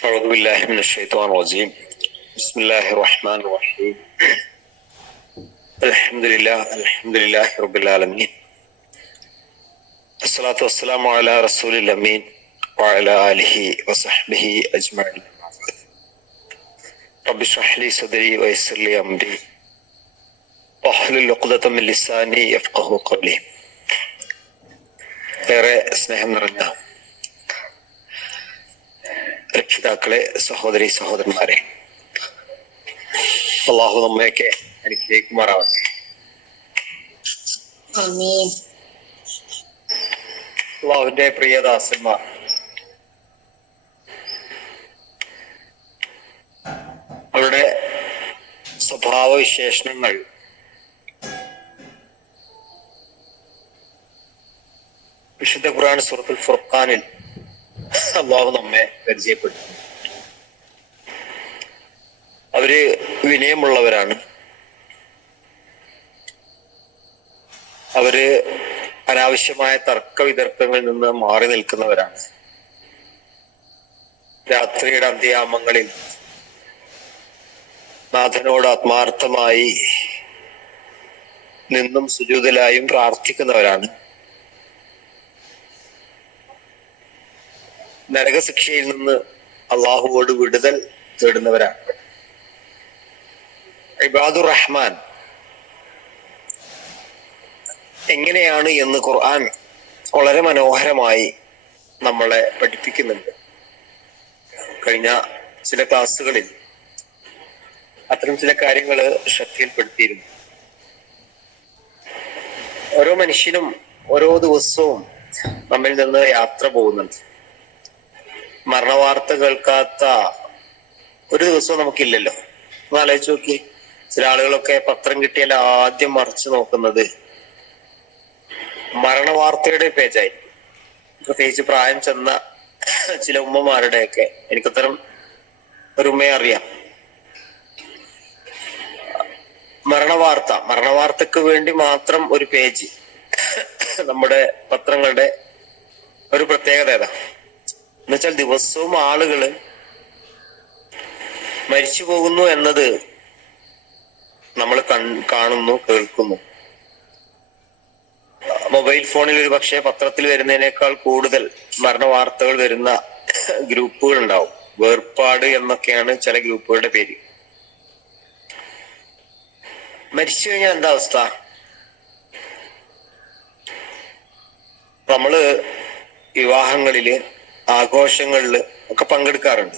أعوذ بالله من الشيطان الرجيم بسم الله الرحمن الرحيم الحمد لله الحمد لله رب العالمين الصلاة والسلام على رسول الأمين وعلى آله وصحبه أجمعين رب اشرح لي صدري ويسر لي أمري واحلل عقدة من لساني يفقه قولي ഏറെ സ്നേഹം നിറഞ്ഞ രക്ഷിതാക്കളെ സഹോദരി സഹോദരന്മാരെ അള്ളാഹു നമ്മയൊക്കെ അനുഗ്രഹിക്കുമാറാവട്ടെ അള്ളാഹുവിന്റെ പ്രിയദാസന്മാർ അവരുടെ സ്വഭാവ വിശേഷണങ്ങൾ വിശുദ്ധ ഖുർആൻ സൂറത്തുൽ ഫുർഖാനിൽ അള്ളാഹു നമ്മെ പരിചയപ്പെടുത്തുന്നു. അവർ വിനയമുള്ളവരാണ്. അവർ അനാവശ്യമായ തർക്ക വിതർക്കങ്ങളിൽ നിന്ന് മാറി നിൽക്കുന്നവരാണ്. രാത്രിയുടെ അന്ത്യാമങ്ങളിൽ നാഥനോട് ആത്മാർത്ഥമായി നിന്നും സുജൂതലായും പ്രാർത്ഥിക്കുന്നവരാണ്. നരകശിക്ഷയിൽ നിന്ന് അള്ളാഹുവോട് വിടുതൽ തേടുന്നവരാണ്. ഇബാദുർ റഹ്മാൻ എങ്ങനെയാണ് എന്ന് ഖുർആൻ വളരെ മനോഹരമായി നമ്മളെ പഠിപ്പിക്കുന്നുണ്ട്. കഴിഞ്ഞ ചില ക്ലാസ്സുകളിൽ അത്തരം ചില കാര്യങ്ങൾ ശ്രദ്ധയിൽപ്പെടുത്തിയിരുന്നു. ഓരോ മനുഷ്യനും ഓരോ ദിവസവും നമ്മിൽ നിന്ന് യാത്ര പോകുന്നുണ്ട്. മരണവാർത്ത കേൾക്കാത്ത ഒരു ദിവസവും നമുക്കില്ലല്ലോ. ഒന്ന് ആലോചിച്ച് നോക്കി. ചില ആളുകളൊക്കെ പത്രം കിട്ടിയാൽ ആദ്യം മറിച്ചു നോക്കുന്നത് മരണവാർത്തയുടെ പേജായി. പ്രത്യേകിച്ച് പ്രായം ചെന്ന ചില ഉമ്മമാരുടെയൊക്കെ എനിക്കത്തരം ഒരു ഉമ്മയെ അറിയാം. മരണവാർത്ത മരണവാർത്തക്ക് വേണ്ടി മാത്രം ഒരു പേജ്. നമ്മുടെ പത്രങ്ങളുടെ ഒരു പ്രത്യേകത ഏതാ? എന്നുവെച്ചാൽ ദിവസവും ആളുകൾ മരിച്ചു പോകുന്നു എന്നത് നമ്മൾ കാണുന്നു കേൾക്കുന്നു. മൊബൈൽ ഫോണിൽ ഒരു പക്ഷേ പത്രത്തിൽ വരുന്നതിനേക്കാൾ കൂടുതൽ മരണ വാർത്തകൾ വരുന്ന ഗ്രൂപ്പുകൾ ഉണ്ടാവും വേർപാട് എന്നൊക്കെയാണ് ചില ഗ്രൂപ്പുകളുടെ പേര്. മരിച്ചു കഴിഞ്ഞാൽ എന്താ അവസ്ഥ? നമ്മൾ വിവാഹങ്ങളിൽ ആഘോഷങ്ങളിൽ ഒക്കെ പങ്കെടുക്കാറുണ്ട്.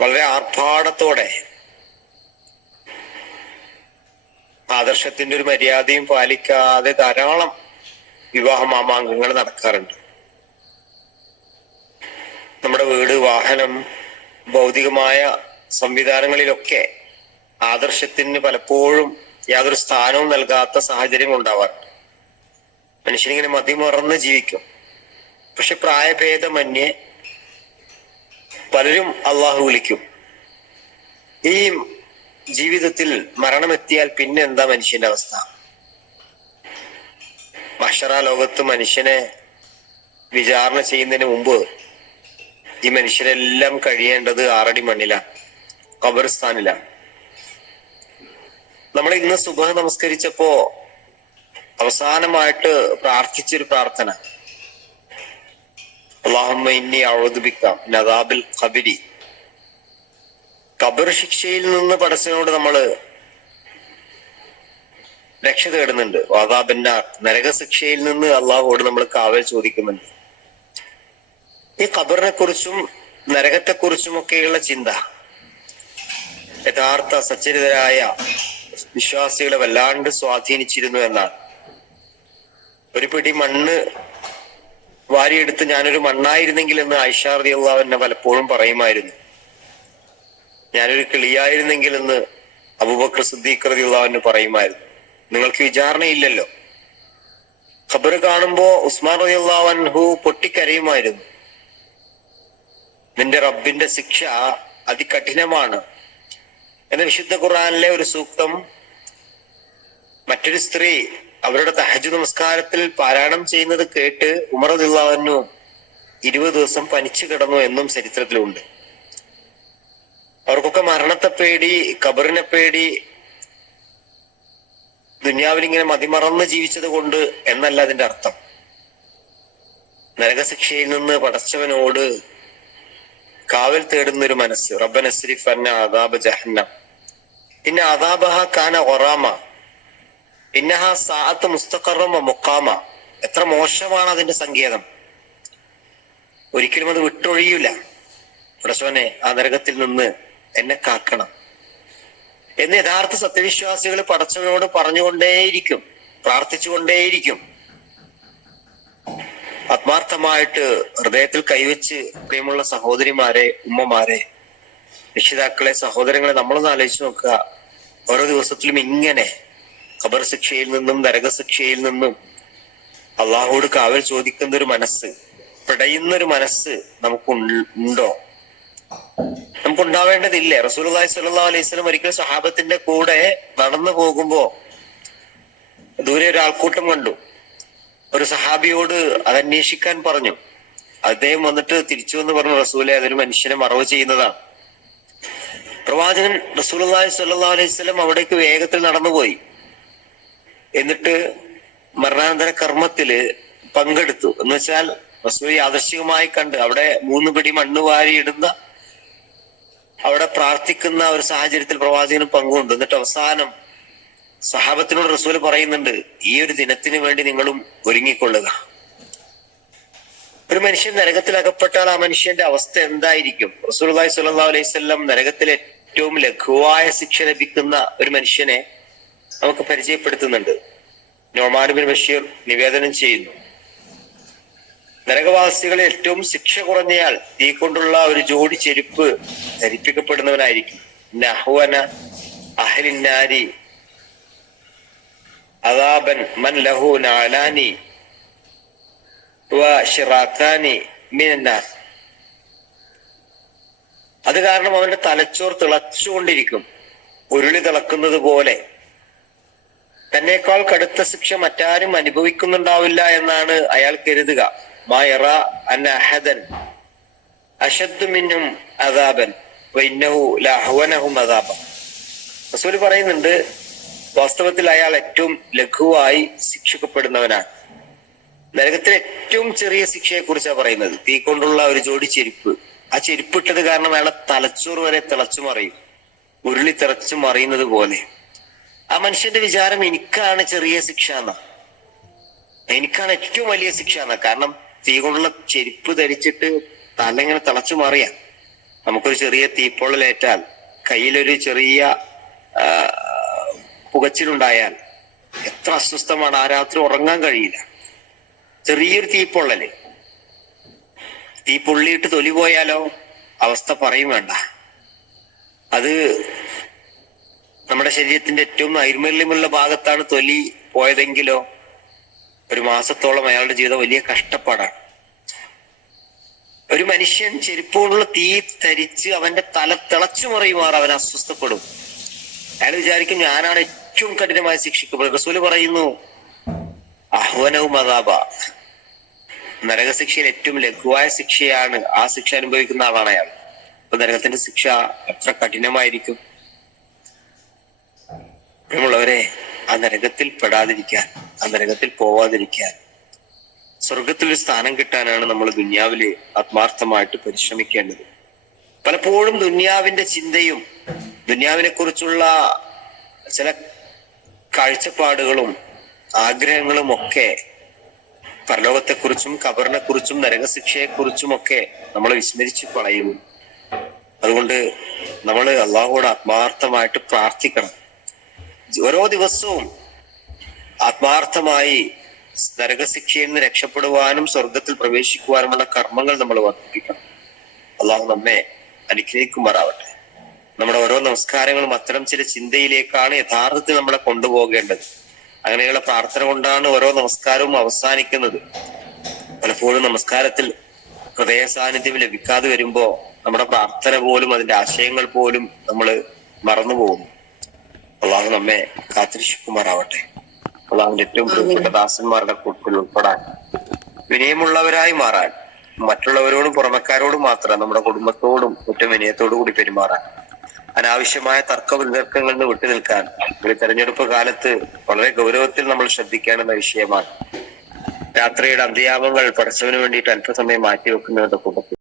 വളരെ ആർഭാടത്തോടെ ആദർശത്തിന്റെ ഒരു മര്യാദയും പാലിക്കാതെ ധാരാളം വിവാഹ മാമാങ്കങ്ങൾ നടക്കാറുണ്ട്. നമ്മുടെ വീട് വാഹനം ഭൗതികമായ സംവിധാനങ്ങളിലൊക്കെ ആദർശത്തിന് പലപ്പോഴും യാതൊരു സ്ഥാനവും നൽകാത്ത സാഹചര്യം ഉണ്ടാവാറുണ്ട്. മനുഷ്യനിങ്ങനെ മതിമറന്ന് ജീവിക്കും. പക്ഷെ പ്രായഭേദമന്യേ പലരും അള്ളാഹു വിളിക്കും. ഈ ജീവിതത്തിൽ മരണമെത്തിയാൽ പിന്നെ എന്താ മനുഷ്യന്റെ അവസ്ഥ? മഷറ ലോകത്ത് മനുഷ്യനെ വിചാരണ ചെയ്യുന്നതിന് മുമ്പ് ഈ മനുഷ്യരെല്ലാം കഴിയേണ്ടത് ആറടി മണ്ണിലാണ് ഖബർസ്ഥാനിലാണ് നമ്മൾ ഇന്ന് സുബഹ നമസ്കരിച്ചപ്പോ അവസാനമായിട്ട് പ്രാർത്ഥിച്ചൊരു പ്രാർത്ഥന. അള്ളാഹുമ്മ ഇന്നി ഔദുബിക്കാം നദാബിൽ കബിരി ഖബർ ശിക്ഷയിൽ നിന്ന് പടച്ചനോട് നമ്മൾ രക്ഷ തേടുന്നുണ്ട്. നരക നരകശിക്ഷയിൽ നിന്ന് അള്ളാഹുവോട് നമ്മൾ കാവൽ ചോദിക്കുന്നുണ്ട്. ഈ ഖബറിനെ കുറിച്ചും നരകത്തെ കുറിച്ചും ഒക്കെയുള്ള ചിന്ത യഥാർത്ഥ സച്ചരിതരായ വിശ്വാസികളെ വല്ലാണ്ട് സ്വാധീനിച്ചിരുന്നു എന്നാണ്. ഒരു പിടി മണ്ണ് വാരിയെടുത്ത് ഞാനൊരു മണ്ണായിരുന്നെങ്കിൽ എന്ന് ഐഷാർദി അള്ളാഹു എന്നെ പലപ്പോഴും പറയുമായിരുന്നു. ഞാനൊരു കിളിയായിരുന്നെങ്കിൽ എന്ന് അബൂബക്കർ സിദ്ദീഖ് റതി പറയുമായിരുന്നു. നിങ്ങൾക്ക് വിചാരണയില്ലല്ലോ. ഖബർ കാണുമ്പോ ഉസ്മാൻ റതി അള്ളാഹു പൊട്ടിക്കരയുമായിരുന്നു. നിന്റെ റബ്ബിന്റെ ശിക്ഷ അതികഠിനമാണ്. എന്ന വിശുദ്ധ ഖുർആനിലെ ഒരു സൂക്തം മറ്റൊരു സ്ത്രീ അവരുടെ തഹജ് നമസ്കാരത്തിൽ പാരായണം ചെയ്യുന്നത് കേട്ട് ഉമർ ദിള്ളാവന്നു ഇരുപത് ദിവസം പനിച്ചു കിടന്നു എന്നും ചരിത്രത്തിലുണ്ട്. അവർക്കൊക്കെ മരണത്തെ പേടി കബറിനെ പേടി ദുന്യാവിൽ ഇങ്ങനെ മതിമറന്ന് ജീവിച്ചത് കൊണ്ട് എന്നല്ല അതിന്റെ അർത്ഥം. നരകശിക്ഷയിൽ നിന്ന് പടച്ചവനോട് കാവൽ തേടുന്ന ഒരു മനസ്സ്. റബ്ബനസ്രിഫ് അന്ന ആദാബ ജഹന്ന. പിന്നെ അദാബഹ കാന ഒറാമ മുക്കാമ എത്ര മോശമാണ് അതിന്റെ സങ്കേതം. ഒരിക്കലും അത് വിട്ടൊഴിയൂല. പ്രശോനെ ആ നരകത്തിൽ നിന്ന് എന്നെ കാക്കണം. എന്ന് യഥാർത്ഥ സത്യവിശ്വാസികൾ പടച്ചവനോട് പറഞ്ഞുകൊണ്ടേയിരിക്കും. പ്രാർത്ഥിച്ചുകൊണ്ടേയിരിക്കും. ആത്മാർത്ഥമായിട്ട് ഹൃദയത്തിൽ കൈവച്ച് പ്രിയമുള്ള സഹോദരിമാരെ ഉമ്മമാരെ രക്ഷിതാക്കളെ സഹോദരങ്ങളെ നമ്മളൊന്ന് ആലോചിച്ച് നോക്കുക. ഓരോ ദിവസത്തിലും ഇങ്ങനെ ഖബർ ശിക്ഷയിൽ നിന്നും നരകശിക്ഷയിൽ നിന്നും അള്ളാഹുവോട് കാവൽ ചോദിക്കുന്ന ഒരു മനസ്സ് പിടയുന്ന ഒരു മനസ്സ് നമുക്ക് ഉണ്ടോ നമുക്ക് ഉണ്ടാവേണ്ടതില്ലേ റസൂലി സല്ലാ അലൈഹി സ്വലം ഒരിക്കൽ സഹാബത്തിന്റെ കൂടെ നടന്നു പോകുമ്പോ ദൂരെ ഒരു ആൾക്കൂട്ടം കണ്ടു. ഒരു സഹാബിയോട് അത് അന്വേഷിക്കാൻ പറഞ്ഞു. അദ്ദേഹം വന്നിട്ട് തിരിച്ചു എന്ന് പറഞ്ഞു റസൂലെ അതൊരു മനുഷ്യനെ മറവ് ചെയ്യുന്നതാണ് പ്രവാചകൻ റസൂൽ അലൈഹി സ്വലം അവിടേക്ക് വേഗത്തിൽ നടന്നുപോയി. എന്നിട്ട് മരണാനന്തര കർമ്മത്തിൽ പങ്കെടുത്തു. എന്ന് വെച്ചാൽ റസൂൽ ആദർശികമായി കണ്ട് അവിടെ മൂന്ന് പിടി മണ്ണ് വാരിയിടുന്ന അവിടെ പ്രാർത്ഥിക്കുന്ന ഒരു സാഹചര്യത്തിൽ പ്രവാചകനും പങ്കുണ്ട്. എന്നിട്ട് അവസാനം സഹാബത്തിനോട് റസൂൽ പറയുന്നുണ്ട് ഈ ഒരു ദിനത്തിന് വേണ്ടി നിങ്ങളും ഒരുങ്ങിക്കൊള്ളുക. ഒരു മനുഷ്യൻ നരകത്തിൽ അകപ്പെട്ടാൽ ആ മനുഷ്യന്റെ അവസ്ഥ എന്തായിരിക്കും? റസൂൽ സല്ലാ അലൈഹി സ്വല്ലം നരകത്തിലെ ഏറ്റവും ലഘുവായ ശിക്ഷ ലഭിക്കുന്ന ഒരു മനുഷ്യനെ നമുക്ക് പരിചയപ്പെടുത്തുന്നുണ്ട്. നോമാനുബിൻ ബഷീർ നിവേദനം ചെയ്യുന്നു. നരകവാസികളിൽ ഏറ്റവും ശിക്ഷ കുറഞ്ഞയാൾ തീ കൊണ്ടുള്ള ഒരു ജോഡി ചെരുപ്പ് ധരിപ്പിക്കപ്പെടുന്നവനായിരിക്കും. നഹ്വന അഹ്ലിന്നാരി. അദാബൻ മൻ ലഹു നാലാനി. ഷിറാക്കാനി മിനന്നാർ. അത് കാരണം അവന്റെ തലച്ചോർ തിളച്ചുകൊണ്ടിരിക്കും. ഉരുളി തിളക്കുന്നത് പോലെ തന്നേക്കാൾ കടുത്ത ശിക്ഷ മറ്റാരും അനുഭവിക്കുന്നുണ്ടാവില്ല എന്നാണ് അയാൾ കരുതുക. മായറ അൻ അഹദൻ അഷദ്ദു മിന്നും അദാബൻ റസൂൽ പറയുന്നുണ്ട് വാസ്തവത്തിൽ അയാൾ ഏറ്റവും ലഘുവായി ശിക്ഷിക്കപ്പെടുന്നവനാണ്. നരകത്തിലെ ഏറ്റവും ചെറിയ ശിക്ഷയെ കുറിച്ചാണ് പറയുന്നത്. തീ കൊണ്ടുള്ള ഒരു ജോഡി ചെരുപ്പ്. ആ ചെരുപ്പിട്ടത് കാരണം അയാളെ തലച്ചോറ് വരെ തിളച്ചു മറിയും ഉരുളി തിളച്ചു മറിയുന്നത് പോലെ. ആ മനുഷ്യന്റെ വിചാരം എനിക്കാണ് ചെറിയ ശിക്ഷ എന്നാ. എനിക്കാണ് ഏറ്റവും വലിയ ശിക്ഷ എന്നാ. കാരണം തീ കൊണ്ടുള്ള ചെരുപ്പ് ധരിച്ചിട്ട് തല ഇങ്ങനെ തിളച്ചു മാറിയ. നമുക്കൊരു ചെറിയ തീപ്പൊള്ളലേറ്റാൽ കയ്യിലൊരു ചെറിയ പുകച്ചിലുണ്ടായാൽ എത്ര അസ്വസ്ഥമാണ്. ആ രാത്രി ഉറങ്ങാൻ കഴിയില്ല. ചെറിയൊരു തീപ്പൊള്ളൽ. തീ പൊള്ളിയിട്ട് തൊലി പോയാലോ? അവസ്ഥ പറയും വേണ്ട. അത് നമ്മുടെ ശരീരത്തിന്റെ ഏറ്റവും നൈർമല്യമുള്ള ഭാഗത്താണ് തൊലി പോയതെങ്കിലോ ഒരു മാസത്തോളം അയാളുടെ ജീവിതം വലിയ കഷ്ടപ്പാടാണ്. ഒരു മനുഷ്യൻ ചെരുപ്പോടുള്ള തീ തരിച്ച് അവന്റെ തല തിളച്ചു മറിയുമാർ അവൻ അസ്വസ്ഥപ്പെടും. അയാൾ വിചാരിക്കും ഞാനാണ് ഏറ്റവും കഠിനമായി ശിക്ഷിക്കപ്പെടുന്നത്. റസൂൽ പറയുന്നു അഹ്വനവും അതാബ നരകശിക്ഷയിൽ ഏറ്റവും ലഘുവായ ശിക്ഷയാണ് ആ ശിക്ഷ അനുഭവിക്കുന്ന ആളാണ് അയാൾ. അപ്പൊ നരകത്തിന്റെ ശിക്ഷ എത്ര കഠിനമായിരിക്കും? പ്രിയമുള്ളവരെ ആ നരകത്തിൽ പെടാതിരിക്കാൻ ആ നരകത്തിൽ പോവാതിരിക്കാൻ. സ്വർഗത്തിൽ ഒരു സ്ഥാനം കിട്ടാനാണ് നമ്മൾ ദുന്യാവിൽ ആത്മാർത്ഥമായിട്ട് പരിശ്രമിക്കേണ്ടത്. പലപ്പോഴും ദുന്യാവിന്റെ ചിന്തയും ദുന്യാവിനെ കുറിച്ചുള്ള ചില കാഴ്ചപ്പാടുകളും ആഗ്രഹങ്ങളും ഒക്കെ പരലോകത്തെക്കുറിച്ചും കബറിനെ കുറിച്ചും നരകശിക്ഷയെക്കുറിച്ചും ഒക്കെ നമ്മൾ വിസ്മരിച്ച് കളയുന്നു അതുകൊണ്ട് നമ്മൾ അള്ളാഹുവോട് ആത്മാർത്ഥമായിട്ട് പ്രാർത്ഥിക്കണം. ഓരോ ദിവസവും ആത്മാർത്ഥമായി നരകശിക്ഷയിൽ നിന്ന് രക്ഷപ്പെടുവാനും സ്വർഗത്തിൽ പ്രവേശിക്കുവാനുമുള്ള കർമ്മങ്ങൾ നമ്മൾ വർദ്ധിപ്പിക്കണം. അള്ളാഹു നമ്മെ അനുഗ്രഹിക്കുമാറാവട്ടെ. നമ്മുടെ ഓരോ നമസ്കാരങ്ങളും അത്തരം ചില ചിന്തയിലേക്കാണ് യഥാർത്ഥത്തിൽ നമ്മളെ കൊണ്ടുപോകേണ്ടത്. അങ്ങനെയുള്ള പ്രാർത്ഥന കൊണ്ടാണ് ഓരോ നമസ്കാരവും അവസാനിക്കുന്നത്. പലപ്പോഴും നമസ്കാരത്തിൽ ഹൃദയ സാന്നിധ്യം ലഭിക്കാതെ വരുമ്പോ നമ്മുടെ പ്രാർത്ഥന പോലും അതിന്റെ ആശയങ്ങൾ പോലും നമ്മൾ മറന്നുപോകുന്നു. അള്ളാഹു നമ്മെ കാത്തിരിക്കുമാറാവട്ടെ അള്ളാഹുവിന്റെ ഏറ്റവും പ്രിയപ്പെട്ട ദാസന്മാരുടെ കൂട്ടത്തിൽ ഉൾപ്പെടാൻ വിനയമുള്ളവരായി മാറാൻ മറ്റുള്ളവരോടും പുറമക്കാരോടും മാത്രം നമ്മുടെ കുടുംബത്തോടും ഒറ്റ വിനയത്തോടു കൂടി പെരുമാറാൻ അനാവശ്യമായ തർക്ക വിതർക്കങ്ങളിൽ നിന്ന് വിട്ടു നിൽക്കാൻ ഒരു തെരഞ്ഞെടുപ്പ് കാലത്ത് വളരെ ഗൗരവത്തിൽ നമ്മൾ ശ്രദ്ധിക്കേണ്ടുന്ന വിഷയമാണ്. രാത്രിയുടെ അന്ത്യയാമങ്ങൾ പടച്ചവന് വേണ്ടിയിട്ട് അല്പസമയം മാറ്റിവെക്കുന്നവരുടെ കൂട്ടത്തിൽ